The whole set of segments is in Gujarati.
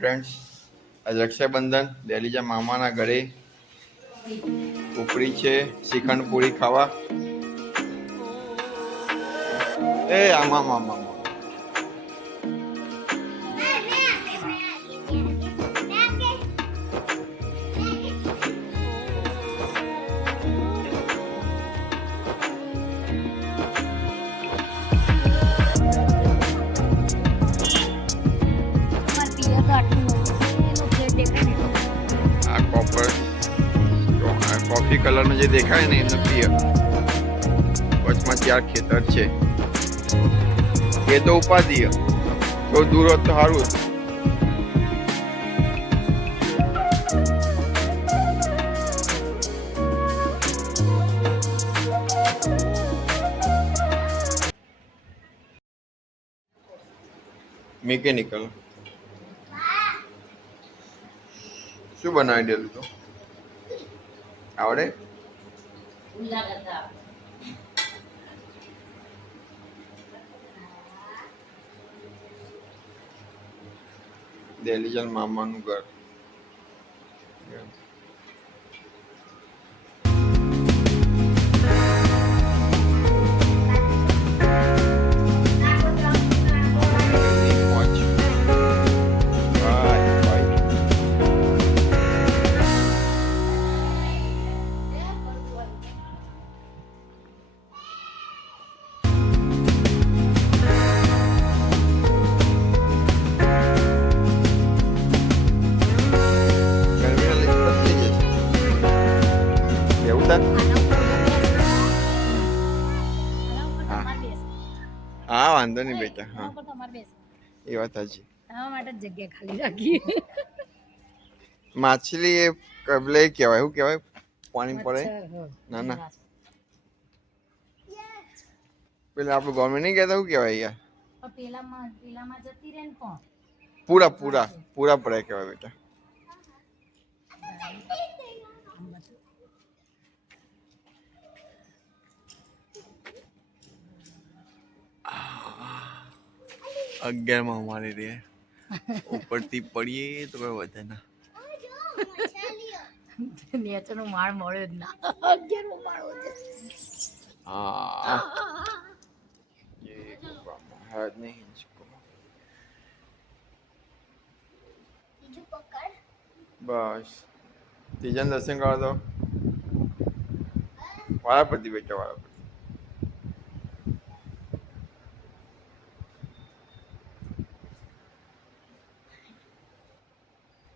ફ્રેન્ડ્સ, આજ રક્ષાબંધન દહેલીજા મામાના ઘરે ઉપડી છે શ્રીખંડ પૂરી ખાવા. એ આમા મામા આ કોપર કોફી કલરનો જે દેખાય ને એનો પિયર. વચમાં 4 ખેતર છે. એ તો ઉપાધિ બહુ દૂર હોત તો સારું હતું. મિકેનિકલ શું બનાવી દેલું તો આવડે? દહેલીજન મામાનું ઘર. હા વાંધો નહીં બેટા. હા એ વાત સાચી. જગ્યા ખાલી રાખી. માછલી એ કબલે કહેવાય. શું કહેવાય? પાણી પડે ના ના પેલા આપણું ગવર્મેન્ટ નહીં કહેતા શું કહેવાય યાર? પેલામાં જતી રહે ને કોણ? પૂરા પૂરા પૂરા પડે કહેવાય બેટા. અગિયારમાં અમારી રે ઉપરથી પડીએ તો કોઈ વધે ના. નેચરનો માળ મળ્યો જ ના. 11મો માળો છે. हाँ ये है नहीं इसको बस तीजन दर्शन करा दो. वारापति बेटा वारापति.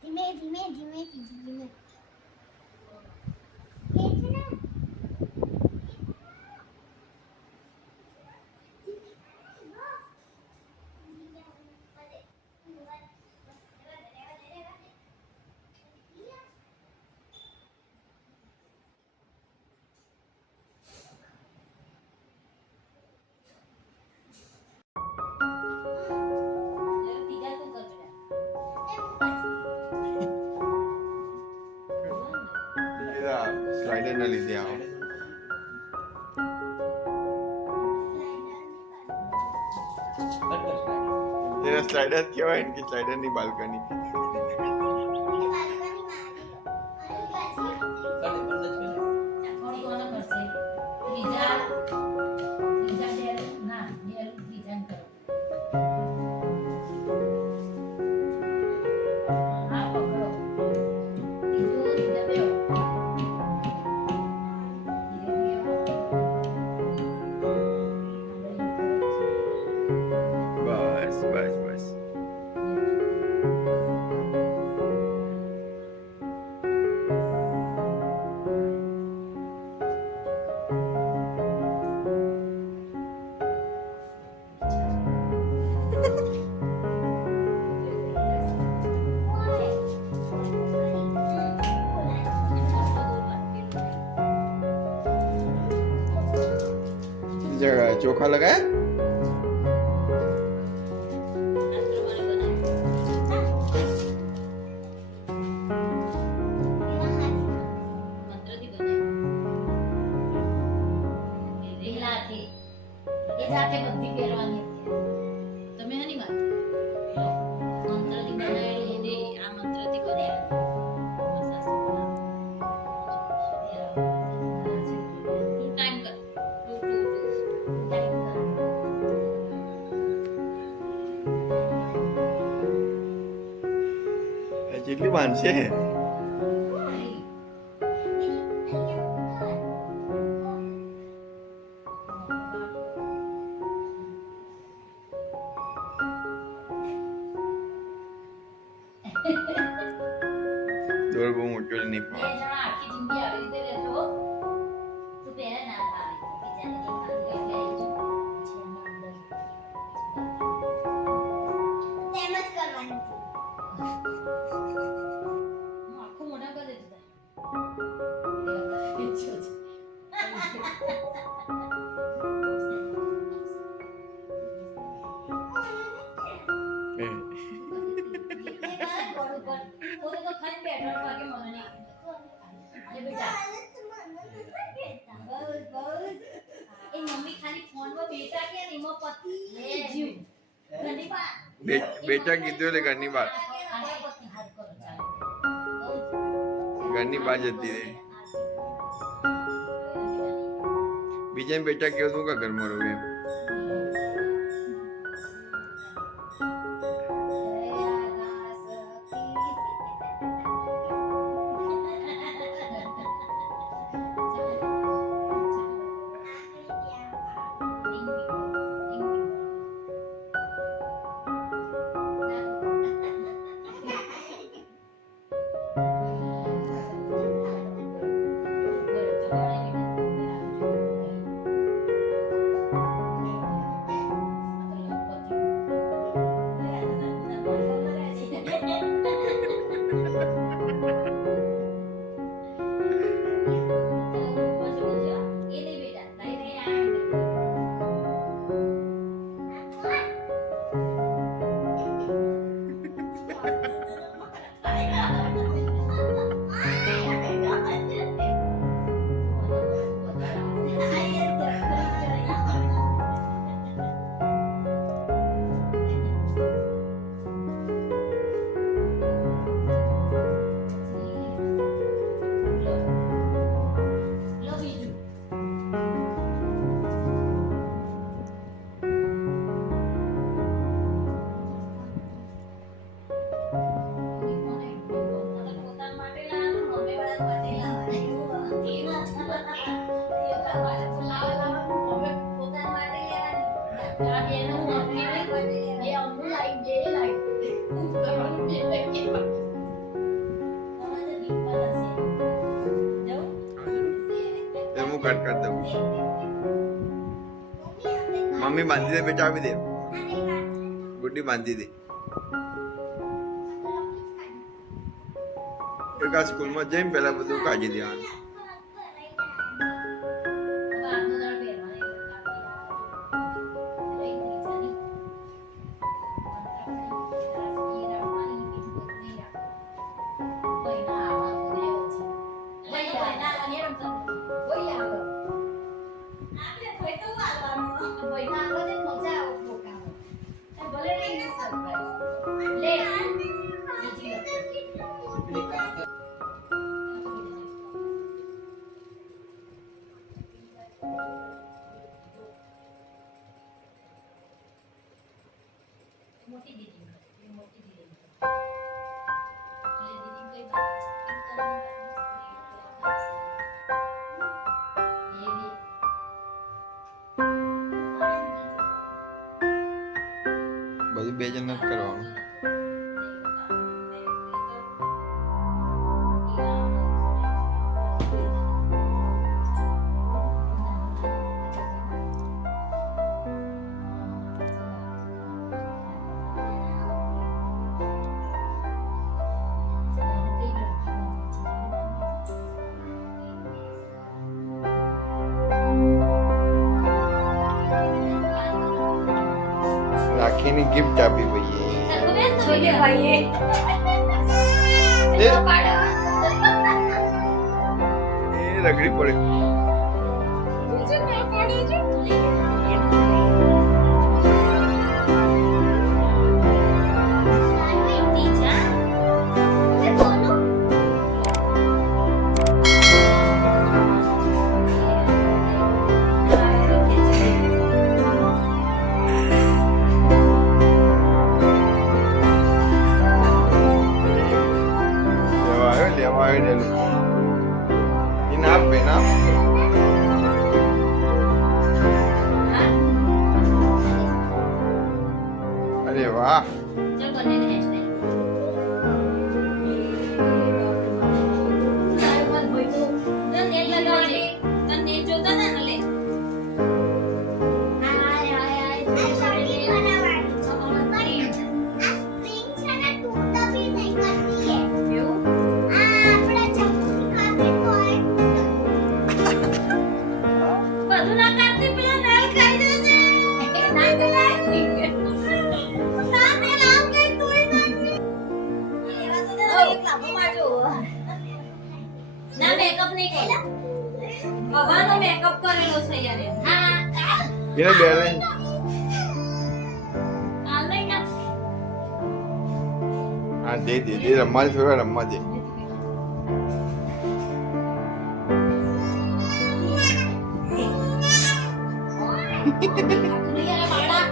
धीमे धीमे धीमे धीमे સ્લાઇડર ના લીધે આવો. એને સ્લાઇડર કહેવાય ને કે સ્લાઇડર ની બાલ્કની. ચોખા લગાયા. બધી પહેરવાની તમે હની વાત મંત્રથી બનાવેલું જેટલી બાંધશે દોર બહુ મોટો નહીં બે પાડે. જણા આખી જિંદગી આવી રીતે રહેજો. તું પહેલા ના પાડી. બીજાને કઈ ખાલી કઈ લઈ તેમ જો. પછી એમને અંદર જ કરવાની છે. હું આખું મોઢા કરી દીધા. જો જો. એ, પોતે તો ખાઈને બેઠો વાગે મને નહીં. અરે બેટા બસ બસ એ મમ્મી ખાલી ફોનમાં બેટા કે ને એમાં પતિ જીવ ઘરની બહાર બેટા કીધું એટલે ઘરની બહાર આગળ પતિ હાથ કરો ચાલો ઘરની બહાર જતી રહી. બીજાને બેટા કેવું તું કે ઘરમાં રહું એમ. તો હું કટ કરી દઉં. મમ્મી બાંધી દે બેટા આપી દે. ગુડ્ડી બાંધી દે. એક આ સ્કૂલમાં જઈને પહેલા બધું કાઢી દેવાનું. મોટી દીદી મોટી દીદી દીદી કઈ બધું બે જણ જ કરવાનું. રાખીની ગિફ્ટ આપી ભાઈએ. જોઈએ ભાઈએ એ રગડી પડે. મેકઅપ નહીં કરો હવાનો મેકઅપ કરેલો છે યાર એને. હા એને બેલેન્સ કાલ નહીં ના હા દે રમવા દે થોડા રમવા દે તું યાર બાળા